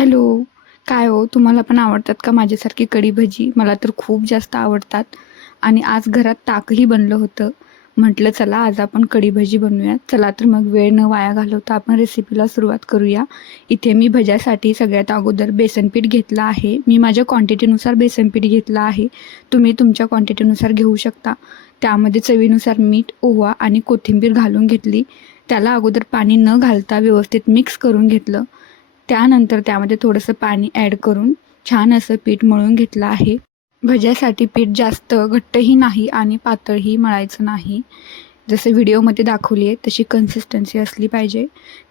Hello. काय हो, तुम्हाला पण आवडतात का माझ्यासारखी कढी भजी? मला तर खूप जास्त आवडतात. आणि आज घरात ताकही बनलं होतं. म्हटलं चला आज आपण कढी भजी बनवूया. चला तर मग वेळ न वाया घालवता आपण रेसिपीला सुरुवात करूया. इथे मी भज्यासाठी सगळ्यात अगोदर बेसन पीठ घेतलं आहे. मी माझ्या क्वांटिटीनुसार बेसन पीठ घेतलं आहे. तुम्ही तुमच्या क्वांटिटीनुसार घेऊ शकता. त्यामध्ये चवीनुसार मीठ, ओवा आणि कोथिंबीर घालून घेतली. त्याला अगोदर पाणी न घालता व्यवस्थित मिक्स करून घेतलं. त्यानंतर त्यामध्ये थोडंसं पाणी ॲड करून छान असं पीठ मळून घेतलं आहे. भज्यासाठी पीठ जास्त घट्टही नाही आणि पातळही मळायचं नाही. जसं व्हिडिओमध्ये दाखवली आहे तशी कन्सिस्टन्सी असली पाहिजे.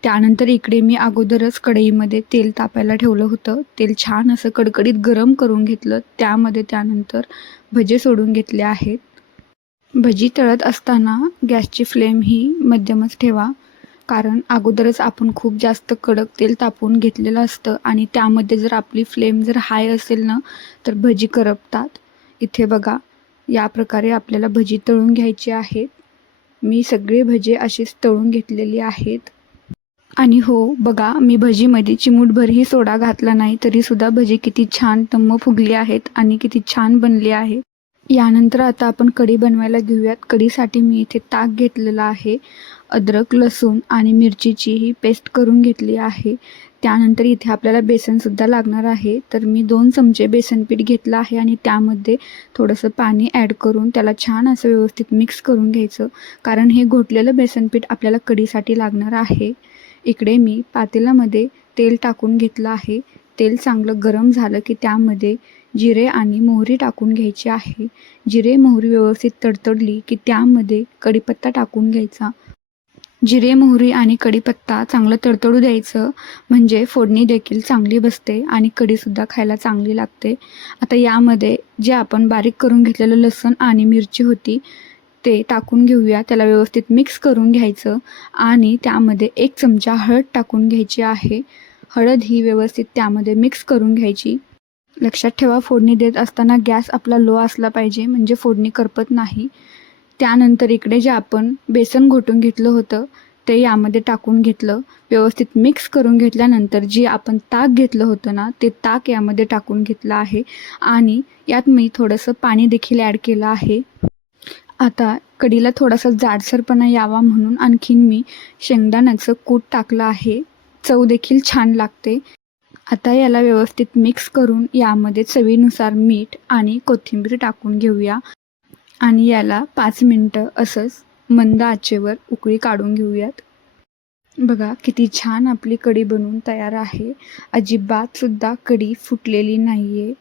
त्यानंतर इकडे मी अगोदरच कढईमध्ये तेल तापायला ठेवलं होतं. तेल छान असं कडकडीत गरम करून घेतलं. त्यामध्ये त्यानंतर भजे सोडून घेतले आहेत. भजी तळत असताना गॅसची फ्लेम ही मध्यमच ठेवा. कारण अगोदरच आपण खूप जास्त कडक तेल तापवून घेतलेलं असतं आणि त्यामध्ये जर आपली फ्लेम जर हाय असेल ना तर भजी करपतात. इथे बघा, या प्रकारे आपल्याला भजी तळून घ्यायची आहेत. मी सगळे भजे अशीच तळून घेतलेली आहेत. आणि हो बघा, मी भजीमध्ये चिमूटभरही सोडा घातला नाही तरीसुद्धा भजी किती छान टम्म फुगली आहेत आणि किती छान बनली आहे. यानंतर आता आपण कढी बनवायला घेऊयात. कढीसाठी मी इथे ताक घेतलेलं आहे. अद्रक, लसूण आणि मिरचीची ही पेस्ट करून घेतली आहे. त्यानंतर इथे आपल्याला बेसनसुद्धा लागणार आहे. तर मी 2 चमचे बेसन पीठ घेतलं आहे आणि त्यामध्ये थोडंसं पाणी ॲड करून त्याला छान असं व्यवस्थित मिक्स करून घ्यायचं. कारण हे घोटलेलं बेसन पीठ आपल्याला कढीसाठी लागणार आहे. इकडे मी पातेल्यामध्ये तेल टाकून घेतलं आहे. तेल चांगलं गरम झालं की त्यामध्ये जिरे आणि मोहरी टाकून घ्यायची आहे. जिरे मोहरी व्यवस्थित तडतडली की त्यामध्ये कढीपत्ता टाकून घ्यायचा. जिरे मोहरी आणि कढीपत्ता चांगलं तडतडू द्यायचं, म्हणजे फोडणी देखील चांगली बसते आणि कढीसुद्धा खायला चांगली लागते. आता यामध्ये जे आपण बारीक करून घेतलेलं लसूण आणि मिरची होती ते टाकून घेऊया. त्याला व्यवस्थित मिक्स करून घ्यायचं आणि त्यामध्ये 1 चमचा हळद टाकून घ्यायची आहे. हळद ही व्यवस्थित त्यामध्ये मिक्स करून घ्यायची. लक्षात ठेवा, फोडणी देत असताना गॅस आपला लो असला पाहिजे, म्हणजे फोडणी करपत नाही. त्यानंतर इकडे जे आपण बेसन घोटून घेतलं होतं ते यामध्ये टाकून घेतलं. व्यवस्थित मिक्स करून घेतल्यानंतर जे आपण ताक घेतलं होतं ना ते ताक यामध्ये टाकून घेतलं आहे आणि यात मी थोडंसं पाणी देखील ॲड केलं आहे. आता कढीला थोडासा जाडसरपणा यावा म्हणून आणखीन मी शेंगदाण्याचं कूट टाकलं आहे. चव देखील छान लागते. आता याला व्यवस्थित मिक्स करून यामध्ये चवीनुसार मीठ आणि कोथिंबीर टाकून घेऊया आणि याला 5 मिनटं असंच मंद आचेवर उकळी काढून घेऊयात. बघा किती छान आपली कढी बनवून तयार आहे. अजिबातसुद्धा कढी फुटलेली नाही आहे.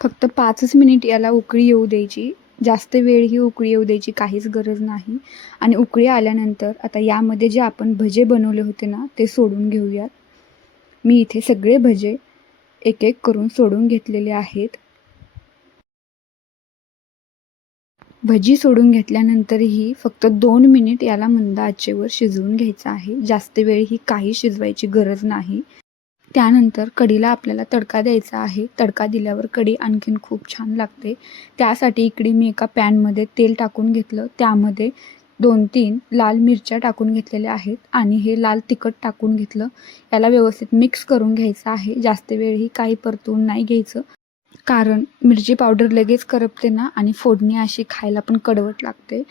फक्त 5च मिनिट याला उकळी येऊ द्यायची. जास्त वेळ ही उकळी येऊ द्यायची काहीच गरज नाही. आणि उकळी आल्यानंतर आता यामध्ये जे आपण भजे बनवले होते ना ते सोडून घेऊयात. मी इथे सगळे भजे एक एक करून सोडून घेतलेले आहेत. भजी सोडून घेतल्यानंतरही फक्त 2 मिनिट याला मंद आचेवर शिजवून घ्यायचं आहे. जास्त वेळ ही काही शिजवायची गरज नाही. त्यानंतर कढीला आपल्याला तडका द्यायचा आहे. तडका दिल्यावर कढी आणखीन खूप छान लागते. त्यासाठी इकडे मी एका पॅनमध्ये तेल टाकून घेतलं. त्यामध्ये 2-3 लाल मिरच्या टाकून घेतलेल्या आहेत आणि हे लाल तिखट टाकून घेतलं. याला व्यवस्थित मिक्स करून घ्यायचं आहे. जास्त वेळही काही परतवून नाही घ्यायचं, कारण मिरची पावडर लगेच करपते ना आणि फोडणी अशी खायला पण कडवट लागते.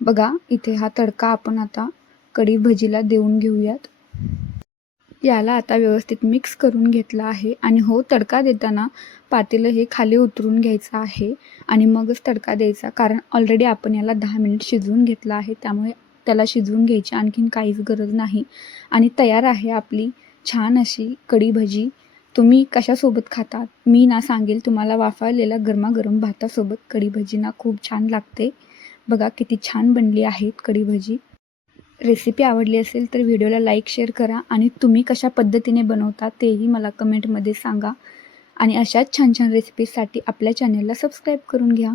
बघा इथे हा तडका आपण आता कढी भजीला देऊन घेऊयात. याला आता व्यवस्थित मिक्स करून घेतलं आहे आणि हो, तडका देताना पातेलं हे खाली उतरून घ्यायचं आहे आणि मगच तडका द्यायचा, कारण ऑलरेडी आपण याला 10 मिनिट शिजवून घेतलं आहे. त्यामुळे त्याला शिजवून घ्यायची आणखीन काहीच गरज नाही. आणि तयार आहे आपली छान अशी कढी भजी. तुम्ही कशासोबत खातात? मी ना सांगेल तुम्हाला, वाफाळलेल्या गरमागरम भातासोबत कढी भजी ना खूप छान लागते. बघा किती छान बनली आहेत कढी भजी. रेसिपी आवडली असेल तर व्हिडिओला लाईक, शेअर करा आणि तुम्ही कशा पद्धतीने बनवता तेही मला कमेंटमध्ये सांगा. आणि अशाच छान छान रेसिपीजसाठी आपल्या चॅनलला सबस्क्राईब करून घ्या.